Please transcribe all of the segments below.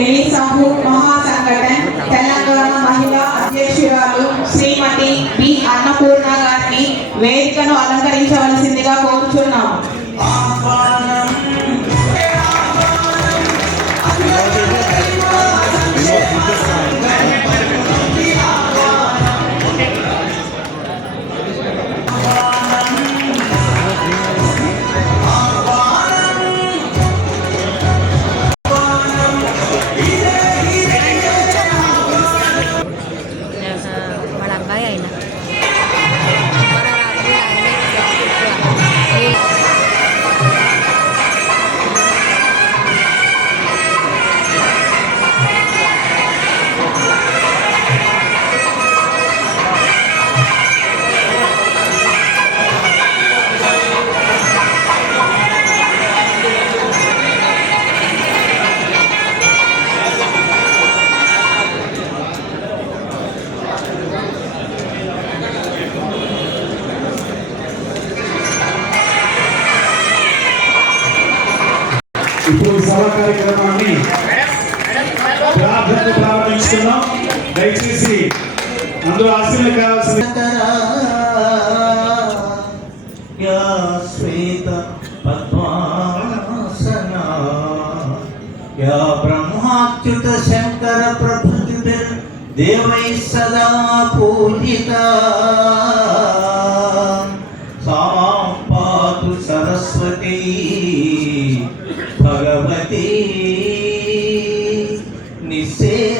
रेणी साहू महासंघटन తెలంగాణ మహిళా అధ్యక్షురాలు శ్రీమతి బి అన్నపూర్ణ గారిని వేదికను అలంకరించవలసిందిగా కోరుచున్నాము. ఇప్పుడు సభా కార్యక్రమాన్ని ప్రార్థనతో ప్రారంభిస్తున్నాం. దయచేసి అందరూ ఆశీర్వాదం కావాల్సింది. శ్వేత పద్మాసన బ్రహ్మాచ్యుత శంకర ప్రభృతి దేవై సదా పూజిత సామాం పాతు సరస్వతి భగవతి నిశేషజాడ్యాపక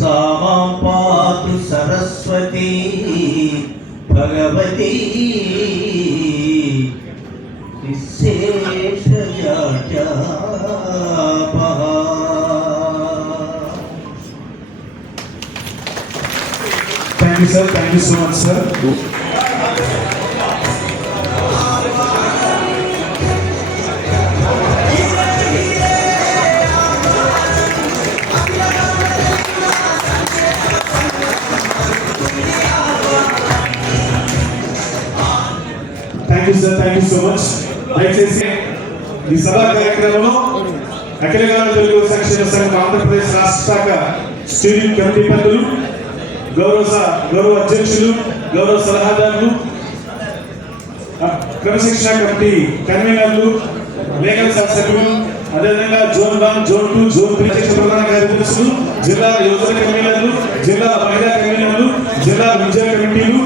సామాం పాతు Saraswati Bhagavati నిశేషజాడ్యాపక. Thank you, sir. Thank you so much, sir. Thank you, sir. Thank you so much. దయచేసి ఈ సభా కార్యక్రమంలో అఖిల భారత తెలుగు సంక్షేమ సంఘం ఆంధ్రప్రదేశ్ రాష్ట్ర శాఖ స్టీరింగ్ కమిటీ పెద్దలు, గౌరవ అధ్యక్షులు, గౌరవ సలహాదారులు, క్రమశిక్షణ కమిటీ కన్వీనర్లు, లీగల్ సభ్యులు, అదేవిధంగా జోన్ 1, జోన్ 2, జోన్ 3 ప్రధాన కార్యదర్శులు, జిల్లా యువజన కన్వీనర్లు, జిల్లా మహిళా కన్వీనర్లు, జిల్లా విద్యా కమిటీలు,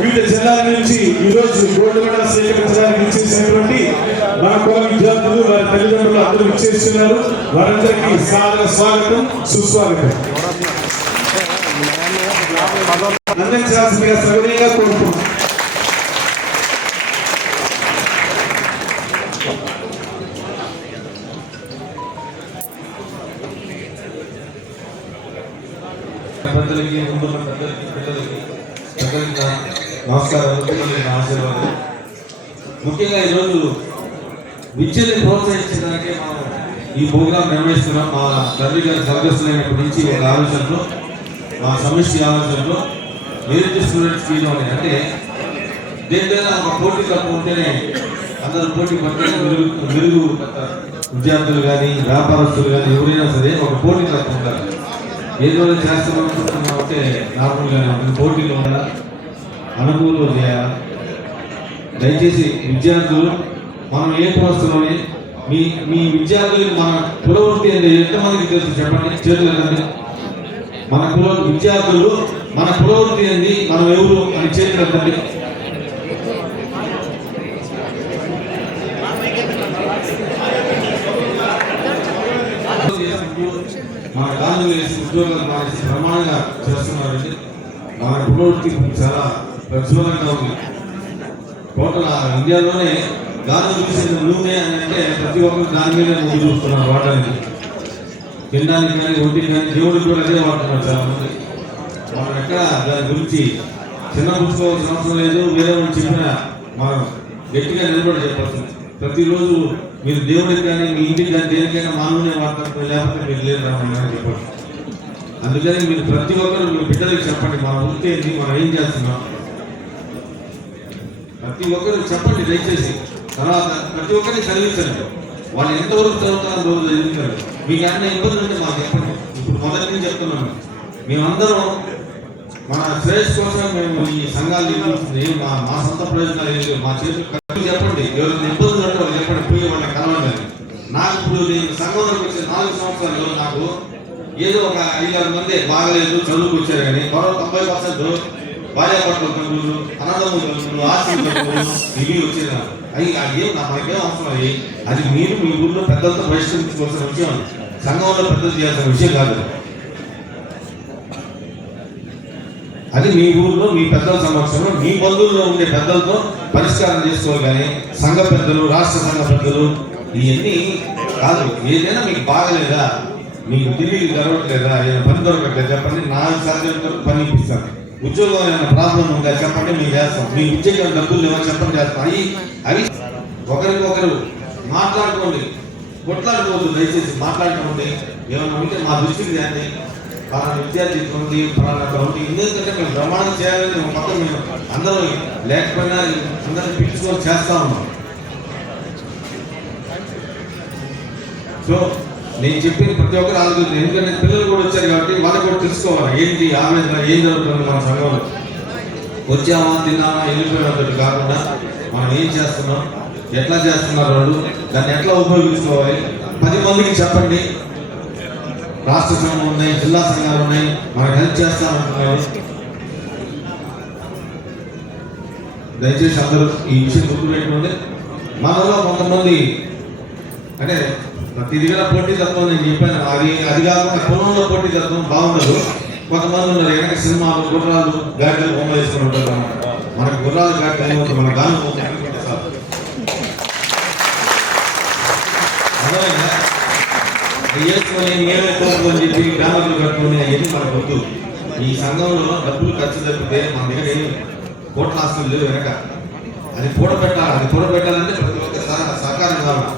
వివిధ జిల్లాల నుంచి ఈరోజు గోల్డ్ మెడల్ స్వీకరించడానికి ఇచ్చేసినటువంటి మన కుల విద్యార్థులు, వారి తల్లిదండ్రులు అందరూ ఇచ్చేస్తున్నారు. వారందరికీ సాదర స్వాగతం, సుస్వాగతం అందించాల్సిందిగా సవినయంగా కోరుతున్నాం. పెద్దలకి, ముందున్న పెద్దలకి, పిల్లలకి నమస్కారాలు, ఆశీర్వాదాలు. ముఖ్యంగా ఈరోజు విద్యని ప్రోత్సహించడానికే మనం ఈ ప్రోగ్రాం నిర్వహిస్తున్నాం. మా తండ్రి గారి సర్వస్సులైనప్పటి నుంచి ఒక ఆలోచనలో, మా సమిష్టి ఆలోచనలో మెరిట్ స్టూడెంట్స్ స్కీమ్ అని, అంటే దేనికైనా ఒక పోటీ తక్కువ ఉంటేనే అందరూ పోటీ పడితేనే మెరుగు విద్యార్థులు కానీ వ్యాపారస్తులు కానీ ఎవరైనా సరే ఒక పోటీ తక్కువ ఉండాలి. ఏదో చేస్తున్నాం అంటే నార్మల్గానే ఉంటుంది. పోటీలో ఉండాలి, అనుభూతులు చేయాలి. దయచేసి విద్యార్థులు మనం ఏ కోర్సులోని మీ విద్యార్థులు మన కులవృత్తి అంటే ఎంతమందికి తెలుసు చెప్పండి, చేతులు ఎత్తండి. మన విద్యార్థులు మన కులవృత్తి ఏంది, మనం ఎవరు అని చేతులు ఎత్తండి. మన గాజులు వేసి ఉద్యోగాలు మానేసి ప్రమాణంగా చేస్తున్నారండి. మన కులవృత్తి చాలా ప్రజ్వలంగా ఉంది. టోటల్ ఇండియాలోనే గాజులు చూసే నూనె అని అంటే ప్రతి ఒక్కరు దాని మీద ముందు చూస్తున్నారు వాడడానికి. తినడానికి కానీ, ఒంటికి కానీ, దేవుడికి కూడా అదే వాడుతున్నారు చాలా మంది. మనం ఎక్కడ దాని గురించి చిన్న పుచ్చుకోవాల్సిన అవసరం లేదు. వేరే వాళ్ళు చెప్పిన మనం గట్టిగా నిలబడి చెప్పాల్సింది. ప్రతిరోజు మీరు దేవుడికి కానీ, మీ ఇంటికి కానీ, దేనికైనా మా నూనె వాడతారు, లేకపోతే మీరు లేదు రామని చెప్పండి. అందుకని మీరు ప్రతి ఒక్కరు మీ బిడ్డలకు చెప్పండి, మన వృత్తి ఏంటి, మనం ఏం చేస్తున్నాం. ప్రతి ఒక్కరు చెప్పండి దయచేసి. తర్వాత ప్రతి ఒక్కరిని చదివించండి. వాళ్ళు ఎంతవరకు చదువుతారో రోజు చదివించండి. మీకు ఏమైనా ఇబ్బంది ఉంటే మాకు చెప్పండి. ఇప్పుడు మొదటి నుంచి చెప్తున్నాను, మేమందరం మన శ్రేయస్ కోసం మేము ఈ సంఘాలు నిర్మించింది మా సొంత ప్రయోజనాలు మా చేతులు చెప్పండి. ఎవరైనా ఇబ్బందులు ఉంటే వాళ్ళు చెప్పండి, పోయి వాళ్ళని కలవండి. నాకు ఇప్పుడు నేను సంఘంలోకి వచ్చే 4 సంవత్సరాలు నాకు ఏదో ఒక 5-6 మంది బాగలేదు చదువుకు వచ్చారు, కానీ 90% భార్యాభర్తల తండ్రులు, అన్నదమ్ముల తండ్రులు, ఆస్తి తండ్రులు ఇవి వచ్చేది. అవి ఏం మనకేం అవసరం. అది మీరు మీ ఊళ్ళో పెద్దలతో పరిష్కరించుకోవాల్సిన విషయం, సంఘంలో పెద్దలు చేయాల్సిన విషయం కాదు. అది మీ ఊళ్ళో మీ పెద్దల సమక్షంలో మీ బంధువుల్లో ఉండే పెద్దలతో పరిష్కారం చేసుకోవాలి. కానీ సంఘ పెద్దలు, రాష్ట్ర సంఘ పెద్దలు ఇవన్నీ కాదు. ఏదైనా మీకు బాగలేదా, మీకు ఢిల్లీకి జరగట్లేదా, ఏదైనా పని దొరకట్లేదు చెప్పండి, 4 సార్లు పని ఇప్పిస్తాను. ఉద్యోగం ఏమైనా ప్రాబ్లం ఉందా చెప్పండి, మేము చేస్తాం. మీ ఉద్యోగం డబ్బులు లేవో చెప్పండి, చేస్తాం. అవి ఒకరికొకరు మాట్లాడుకోండి, కొట్లాడుకోవద్దు. దయచేసి మాట్లాడుకోండి. ఏమైనా ఉంటే మా దృష్టికి దాన్ని పలానా విద్యార్థి ఉంది, పలానా ఉంది. ఎందుకంటే మేము ప్రమాణం చేయాలని ఒక పక్కన మేము అందరూ లేకపోయినా అందరినీ పిలుచుకొని చేస్తా ఉన్నాం. సో నేను చెప్పిన ప్రతి ఒక్కరు ఆలోచించారు. ఎందుకంటే పిల్లలు కూడా వచ్చారు కాబట్టి వాళ్ళకి కూడా తెలుసుకోవాలి ఏంటి ఆవేదన, ఏం జరుగుతుంది మన సంఘంలో. వచ్చామా, తిన్నామా, వెళ్ళిపోయినట్టు కాకుండా మనం ఏం చేస్తున్నాం, ఎట్లా చేస్తున్నారు వాళ్ళు, దాన్ని ఎట్లా ఉపయోగించుకోవాలి 10 మందికి చెప్పండి. రాష్ట్ర సంఘం ఉన్నాయి, జిల్లా సంఘాలు ఉన్నాయి, మనకు హెల్ప్ చేస్తామంటున్నారు. దయచేసి అందరూ ఈ విషయం గుర్తుపెట్టుకోండి. మనలో కొంతమంది అంటే ప్రతిదీ కూడా పోటీతత్వం నేను చెప్పాను. అది కాకుండా పొలంలో పోటీతత్వం బాగుండదు. కొంతమంది ఉన్నారు వెనక సినిమాలు, గుర్రాలు, గాడిదలు బొమ్మ వేసుకుని ఉంటారు. మనకు గుర్రాలు గాడిదలు ఏమవుతుంది, మన గాలి వేసుకొని మేమే కోరుకొని చెప్పి బ్యానర్లు కట్టుకొని అవన్నీ మనకు వద్దు. ఈ సంఘంలో డబ్బులు ఖర్చు తప్పితే మన దగ్గర ఏమి కోట్ల ఆస్తులు లేవు వెనక. అది కూడబెట్టాలి. అది కూడబెట్టాలంటే ప్రతి ఒక్క సహకారం కావాలి.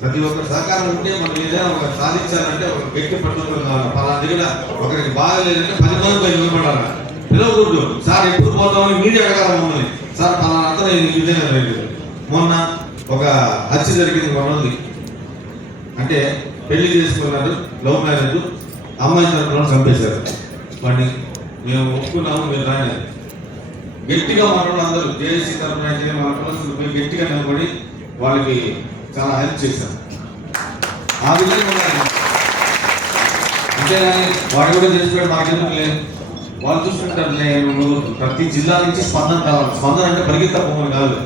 ప్రతి ఒక్కరి సహకారం ఉంటే మనం ఏదైనా ఒక సాధించాలంటే ఒక గట్టి పట్టుదల కావాలి. పలానా దగ్గర ఒకరికి బాగలేదంటే 10 మంది పై నిలబడాలి. పిలవకూడదు. సార్ ఎప్పుడు పోతామని మీరే అడగాలి మమ్మల్ని. సార్ పలానా అంతా నేను విధంగా లేదు. మొన్న ఒక హత్య జరిగింది. మనది అంటే పెళ్లి చేసుకున్నారు, లవ్ మ్యారేజ్, అమ్మాయి తరఫున చంపేశారు వాడిని. మేము ఒప్పుకున్నాము, మీరు రాయలేదు. గట్టిగా మన అందరూ జేఏసీ తరఫున మన కులస్తులు పోయి గట్టిగా నిలబడి వాళ్ళకి చాలా హెల్ప్ చేశారు. ఆ విధంగా అంతేగాని వాడు కూడా చేసిపోయాడు మాకెందుకు లేదు, వాళ్ళు చూసుకుంటారు. ప్రతి జిల్లా నుంచి స్పందన కావాలి. స్పందన అంటే పరిగెత్తపోవడం కాదు.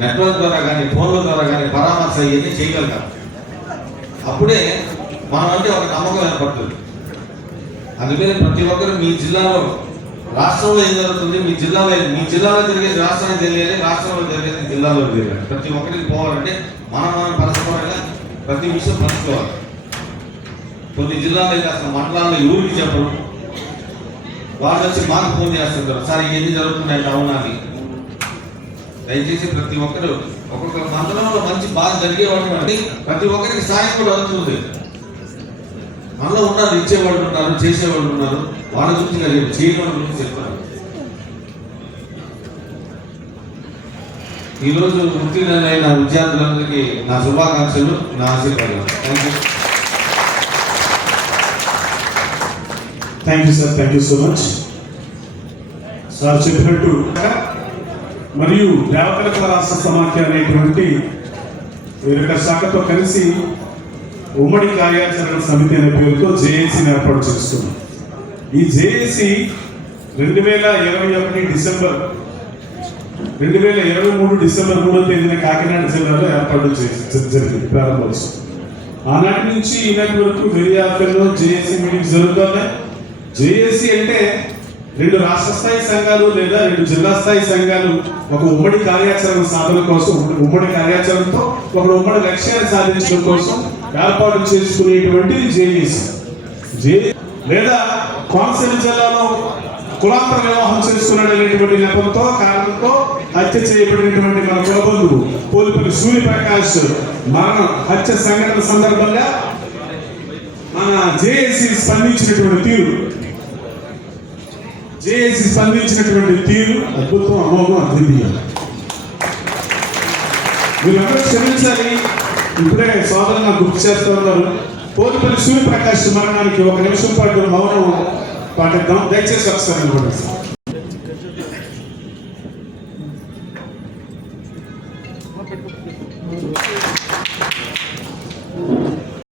నెట్వర్క్ ద్వారా కానీ, ఫోన్ల ద్వారా కానీ పరామర్శ ఇవన్నీ చేయగలుగుతాం. అప్పుడే మనం అంటే ఒక నమ్మకం ఏర్పడుతుంది. అందుకని ప్రతి ఒక్కరు మీ జిల్లాలో, రాష్ట్రంలో ఏం జరుగుతుంది, మీ జిల్లాలో జరిగేది రాష్ట్రానికి తెలియాలి, రాష్ట్రంలో జరిగేది జిల్లాలో తెలియాలి. ప్రతి ఒక్కరికి పోవాలంటే మనం పరస్పరంగా ప్రతి విషయం పంచుకోవాలి. కొన్ని జిల్లాలో అయితే అసలు మండలాల్లో ఊరికి చెప్పరు. వాళ్ళు వచ్చి మాకు ఫోన్ చేస్తుంటారు, సార్ ఇవన్నీ జరుగుతున్నాయి టౌన్ అని. దయచేసి ప్రతి ఒక్కరు ఒక్కొక్క మండలంలో మంచి బాగా జరిగేవాడు ప్రతి ఒక్కరికి సాయం కూడా అవుతుంది. మనలో ఉన్నారు, ఇచ్చేవాళ్ళు ఉన్నారు, చేసేవాళ్ళు ఉన్నారు. వాళ్ళ గురించి కాదు, చేయడం గురించి చెప్తారు. ఈరోజు ఉత్తీర్ణులైన విద్యార్థులందరికీ నా శుభాకాంక్షలు, నా ఆశీర్వాదాలు. Thank you sir, thank you so much. Sir చెప్పినట్టు మరియు దేవకలకల రాష్ట్ర సమాఖ్య అనేటువంటి వేరొక శాఖతో కలిసి ఉమ్మడి కార్యాచరణ సమితి అనే పేరుతో జేఏసీని ఏర్పాటు చేస్తున్నాం. ఈ జేఏసీ 2023 డిసెంబర్ 3వ తేదీన కాకినాడ జిల్లాలో ఏర్పాటు జరిగింది, ప్రారంభోత్సవం. ఆనాటి నుంచి ఈనాటి వరకు వెరియాఫెల్లో జేఏసీ మీటింగ్స్ జరుగుతున్నాయి. జేఏసీ అంటే 2 రాష్ట్ర స్థాయి సంఘాలు లేదా 2 జిల్లా స్థాయి సంఘాలు ఒక ఉమ్మడి కార్యాచరణ సాధన కోసం, ఉమ్మడి కార్యాచరణతో ఒక ఉమ్మడి లక్ష్యాన్ని సాధించడం కోసం ఏర్పాటు చేసుకునేటువంటిది జేఏసీ. లేదా కోనసీమ జిల్లాలో కులాంతర వివాహం చేసుకున్నటువంటి నెపంతో కారణంతో హత్య చేయబడినటువంటి మన కులబంధువు పోలిపల్లి సూర్యప్రకాష్ మరణం హత్య సంఘటన సందర్భంగా మన జేఏసీ స్పందించినటువంటి తీరు అద్భుతం, అమోఘం, అద్వితీయం. మీరందరూ క్షమించాలి. ఇప్పుడే సోదరులు నాకు గుర్తు చేస్తూ ఉన్నారు. పోతుపల్లి సూర్యప్రకాష్ మరణానికి 1 నిమిషం పాటు మౌనం పాటిద్దాం. దయచేసి ఒకసారి నిలబడండి. పెట్టుకో